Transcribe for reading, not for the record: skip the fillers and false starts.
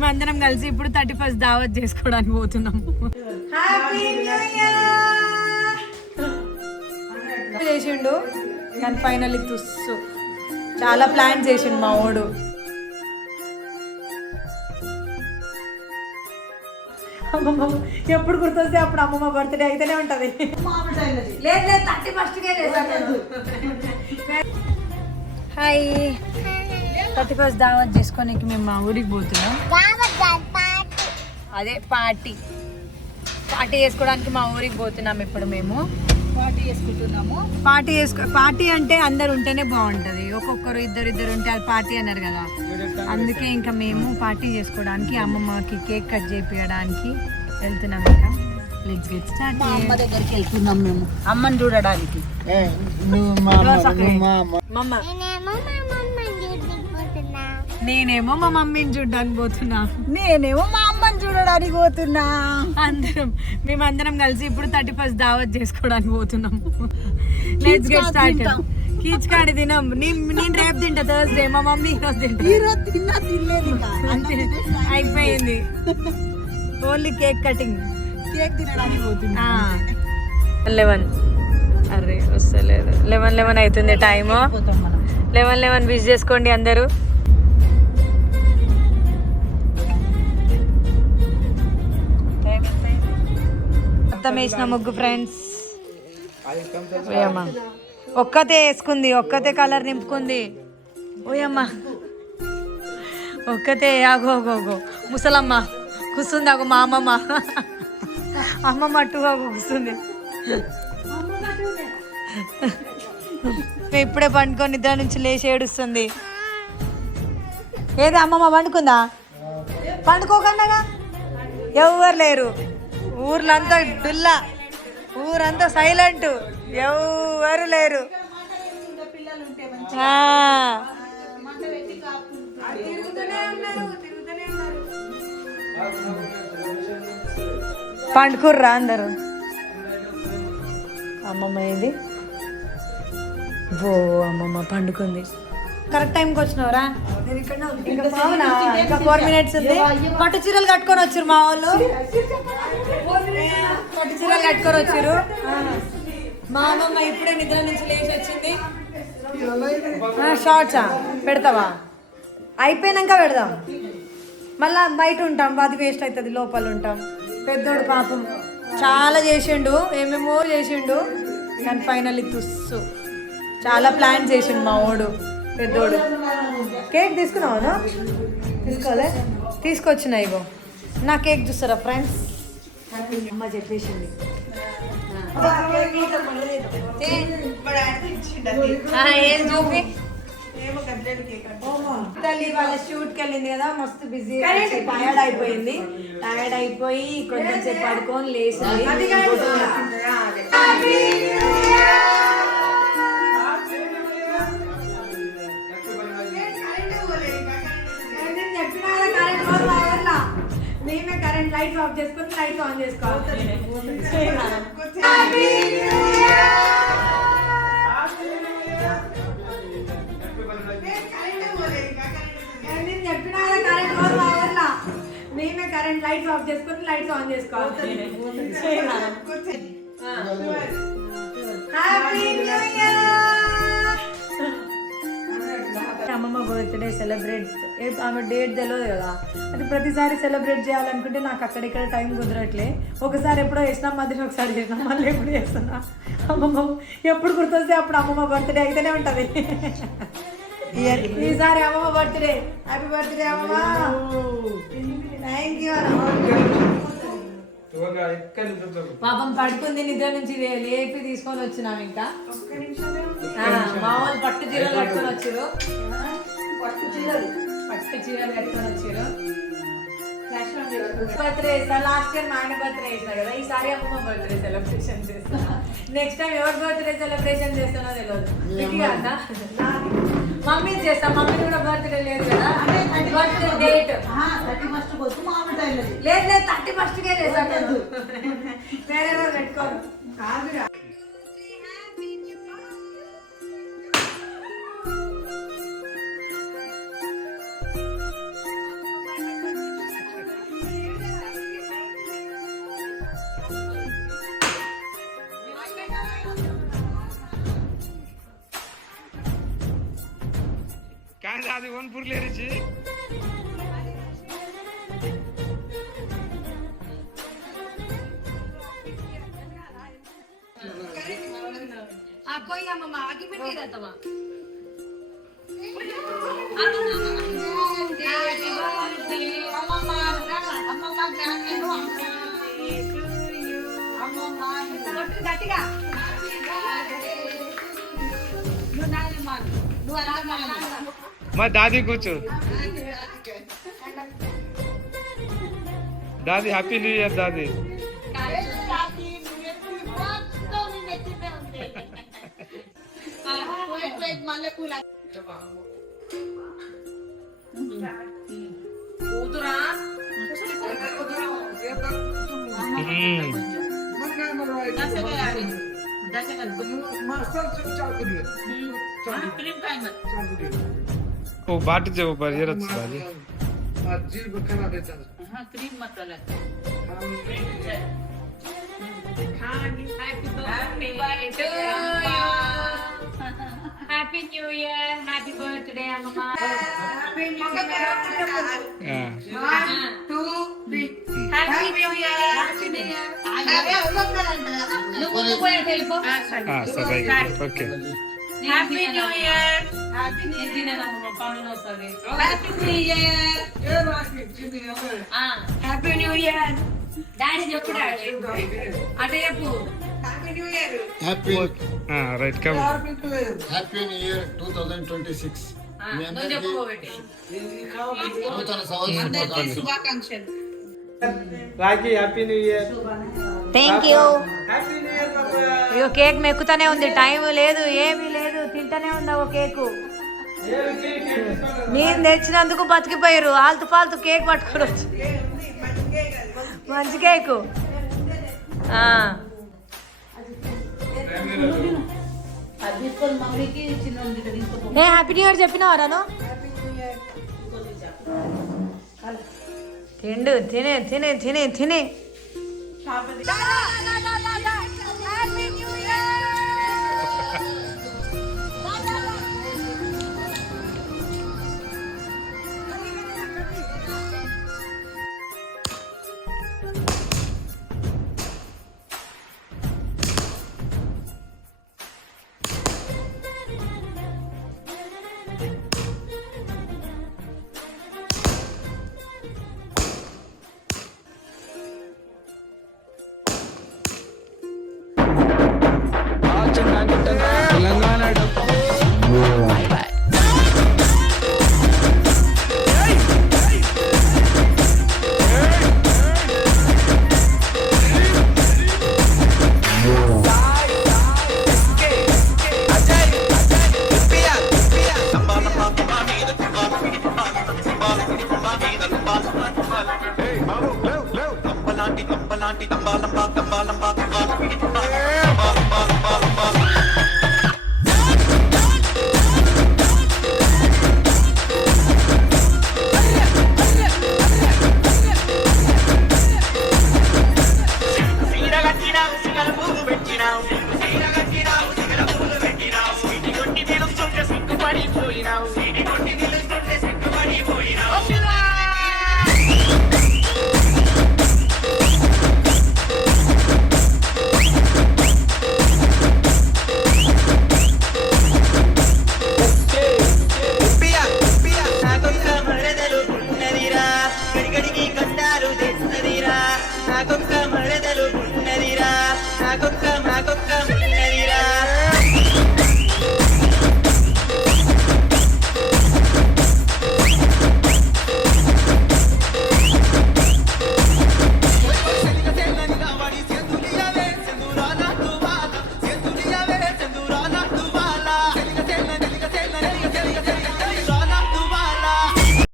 మేమందరం కలిసి ఇప్పుడు 31st దావత్ చేసుకోవడానికి పోతున్నాము. చేసిండు కానీ ఫైనల్లీ తుస్సు చాలా ప్లాన్ చేసిండు మా వాడు. అమ్మమ్మ ఎప్పుడు గుర్తొస్తే అప్పుడు అమ్మమ్మ బర్త్డే అయితేనే ఉంటది. లేదు లేదు 31st చేశాను. హాయ్ 31st దావత్ చేసుకోనికి మేము మా ఊరికి పోతున్నాం. అదే పార్టీ చేసుకోవడానికి మా ఊరికి పోతున్నాం. ఇప్పుడు మేము పార్టీ చేసుకుంటున్నాము. పార్టీ అంటే అందరు ఉంటేనే బాగుంటది. ఒక్కొక్కరు ఇద్దరు ఉంటే అది పార్టీ అన్నారు కదా. అందుకే ఇంకా మేము పార్టీ చేసుకోవడానికి అమ్మమ్మకి కేక్ కట్ చేయించడానికి వెళ్తున్నాం. ఇంకా లెట్స్ గెట్ స్టార్ట్. అమ్మ దగ్గరికి వెళ్తున్నాం మేము అమ్మని చూడడానికి. నేనేమో మా మమ్మీని చూడడానికి పోతున్నా. నేనేమో మా అమ్మని చూడడానికి పోతున్నా. మేమందరం కలిసి ఇప్పుడు 31st దావత్ చేసుకోవడానికి పోతున్నాము. Let's get start. కీచ్కాడి తినం. నేను రేపు తింటా థర్స్డే. మా మమ్మీ ఈరోజు తినలేదు. అయిపోయింది. Only cake cutting. కేక్ తినడానికి పోతున్నా. 11 అరే వస్తలేదు. 11 అవుతుంది టైము. 11 విష్ చేసుకోండి అందరూ. మొత్తం వేసిన ముగ్గు ఫ్రెండ్స్. ఓయమ్మ ఒక్కతే వేసుకుంది. ఒక్కతే కలర్ నింపుకుంది. ఓయమ్మ ఒక్కతే. ఆగోగోగో ముసలమ్మ కూర్చుంది. ఆగో మా అమ్మమ్మ అమ్మమ్మ అట్టుగా కూర్చుంది. ఇప్పుడే పండుకొని నిద్ర నుంచి లేచి ఏడుస్తుంది. ఏది అమ్మమ్మ పండుకుందా? పండుకోకుండా ఎవరు లేరు. ఊర్లంతా డుల్లా. ఊరంతా సైలెంట్. ఎవరు లేరు. పండుకుర్రా అందరు. అమ్మమ్మ ఏది? ఓ అమ్మమ్మ పండుకుంది. కరెక్ట్ టైంకి వచ్చినవరా? ఇంకా 4 minutes ఉంది. పట్టు చీరలు కట్టుకొని వచ్చారు మా వాళ్ళు. పట్టు చీరలు కట్టుకొని వచ్చారు. మా అమ్మమ్మ ఇప్పుడే నిద్ర నుంచి లేచి వచ్చింది. షార్ట్సా పెడతావా? అయిపోయినాక పెడదాం. మళ్ళా బయట ఉంటాం, అది వేస్ట్ అవుతుంది. లోపల ఉంటాం. పెద్దోడు పాపం చాలా చేసిండు, ఏమేమో చేసిండు కానీ ఫైనల్లీ తుస్సు చాలా ప్లాన్ చేసిండు మా వాడు పెద్దోడు. కేక్ తీసుకున్నావా? తీసుకోలే? తీసుకొచ్చిన. ఇగో నా కేక్ చూస్తారా ఫ్రెండ్స్? అమ్మ చెప్పేసింది. ఏం చూపి తల్లి వాళ్ళ షూట్కి వెళ్ళింది కదా, మస్తు బిజీ. టైర్డ్ అయిపోయి కొంచెం సేపు పడుకొని లేచింది. మేమే కరెంట్ లైట్ ఆఫ్ చేసుకొని లైట్ ఆన్ చేసుకోవాలి. మేమే కరెంట్ లైట్స్ ఆఫ్ చేసుకొని లైట్స్ ఆన్ చేసుకోవాలి. అమ్మమ్మ బర్త్డే సెలబ్రేట్, ఆమె డేట్ తెలియదు కదా. అది ప్రతిసారి సెలబ్రేట్ చేయాలనుకుంటే నాకు అక్కడిక్కడ టైం కుదరట్లే. ఒకసారి ఎప్పుడో చేసినా, మధ్యలో ఒకసారి చేసినా, మళ్ళీ ఎప్పుడు చేస్తున్నా. అమ్మమ్మ ఎప్పుడు గుర్తొస్తే అప్పుడు అమ్మమ్మ బర్త్డే అయితేనే ఉంటుంది. ఈసారి అమ్మమ్మ బర్త్డే. హ్యాపీ బర్త్డే అమ్మమ్మ. Thank you. పాపం పడుకుంది, నిద్ర నుంచి లేపి తీసుకొని వచ్చినాం. ఇంకా మా వాళ్ళు పట్టు చీరలు కట్టుకొని వచ్చారు. పట్టు చీరలు కట్టుకొని వచ్చారు. బర్త్డే చేస్తా. లాస్ట్ ఇయర్ మా ఆయన బర్త్డే చేసినా కదా, ఈసారి అమ్మమ్మ బర్త్డే సెలబ్రేషన్ చేస్తా. నెక్స్ట్ టైం ఎవరి బర్త్డే సెలబ్రేషన్ చేస్తానో తెలియదు కదా. మమ్మీ చేస్తా. మమ్మీ కూడా బర్త్డే లేదు కదా. బర్త్డే డేట్ లేదు లేదు 31st చేస్తాను. వేరే రోజు పెట్టుకోరు. ऊपर ले रही थी आपको या मम्मा आगे में नहीं रहता वहाँ मैं दादी కూర్చో दादी हैप्पी न्यू ईयर दादी वो बाट जो ऊपर ये रच दादी जी बखरा देता हाँ क्रीम मसाला Happy New Year, Happy Birthday, Amma. Happy New हां 1, 2, 3. Happy New Year. Happy New Year. हां सब okay Happy New Year. Happy New Year Happy New Year. Happy New Year. Daddy చెప్పు డాడీ అటే చెప్పు Happy New Year. హ్యాపీ हां right come happy new year 2026 మీ నువ్వు చెప్పు అందరికీ ఒకటి నూతన సంవత్సర శుభాకాంక్షలు Rakhi happy new year thank you happy new year బాబా ఇగో కేక్ మెక్కుతానే ఉంది టైం లేదు ఏమీ లేదు తింటానే ఉన్నావు కేకు నేను తెచ్చినందుకు బతికిపోయారు ఆల్తు పాల్తు కేక్ పట్టుకొని వచ్చి మంచి కేకు అది తీసుకొని మమ్మీకి చిన్న తీసుకో నే హ్యాపీ న్యూ ఇయర్ చెప్పినావా రాను తిండు తినే తినే తినే తినే లంబలాంటి లంబలాంటి లంబా లంబా లంబా లంబా